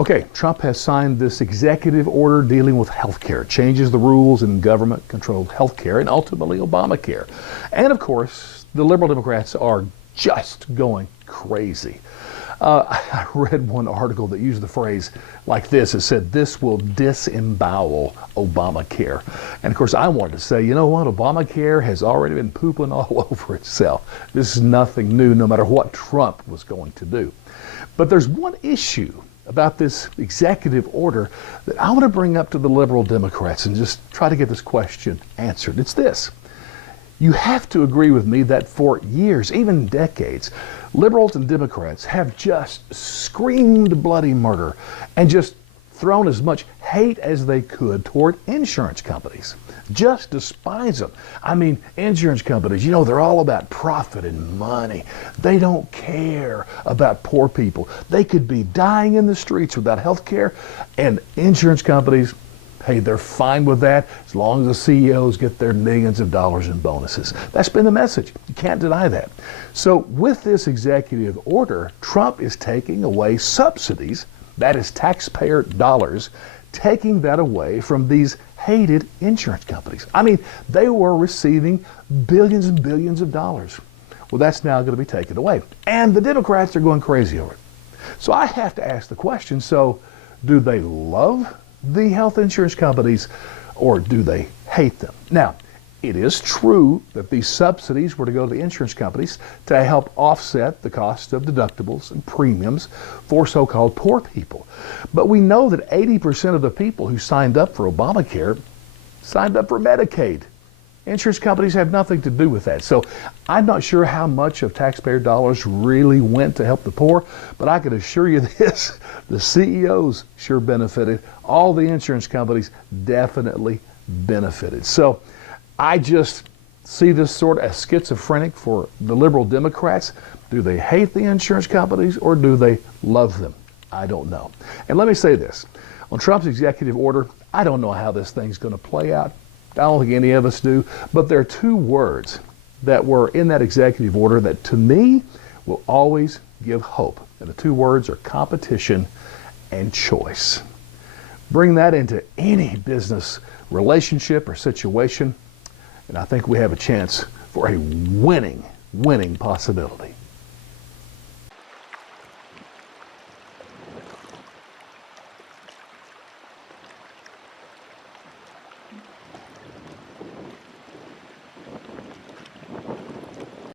Okay, Trump has signed this executive order dealing with health care, changes the rules in government-controlled health care, and ultimately Obamacare. And of course, the liberal Democrats are just going crazy. I read one article that used the phrase like this. It said, "This will disembowel Obamacare." And of course, I wanted to say, you know what? Obamacare has already been pooping all over itself. This is nothing new, no matter what Trump was going to do. But there's one issue about this executive order that I want to bring up to the liberal Democrats and just try to get this question answered. It's this. You have to agree with me that for years, even decades, liberals and Democrats have just screamed bloody murder and just thrown as much hate as they could toward insurance companies. Just despise them. I mean, insurance companies, you know, they're all about profit and money. They don't care about poor people. They could be dying in the streets without health care, and insurance companies, hey, they're fine with that as long as the CEOs get their millions of dollars in bonuses. That's been the message. You can't deny that. So with this executive order, Trump is taking away subsidies, that is taxpayer dollars, taking that away from these hated insurance companies. I mean, they were receiving billions and billions of dollars. Well, that's now going to be taken away. And the Democrats are going crazy over it. So I have to ask the question, so do they love the health insurance companies or do they hate them? Now, it is true that these subsidies were to go to the insurance companies to help offset the cost of deductibles and premiums for so-called poor people. But we know that 80% of the people who signed up for Obamacare signed up for Medicaid. Insurance companies have nothing to do with that. So I'm not sure how much of taxpayer dollars really went to help the poor, but I can assure you this, the CEOs sure benefited. All the insurance companies definitely benefited. So I just see this sort of as schizophrenic for the liberal Democrats. Do they hate the insurance companies or do they love them? I don't know. And let me say this. On Trump's executive order, I don't know how this thing's going to play out. I don't think any of us do. But there are two words that were in that executive order that to me will always give hope. And the two words are competition and choice. Bring that into any business relationship or situation, and I think we have a chance for a winning possibility.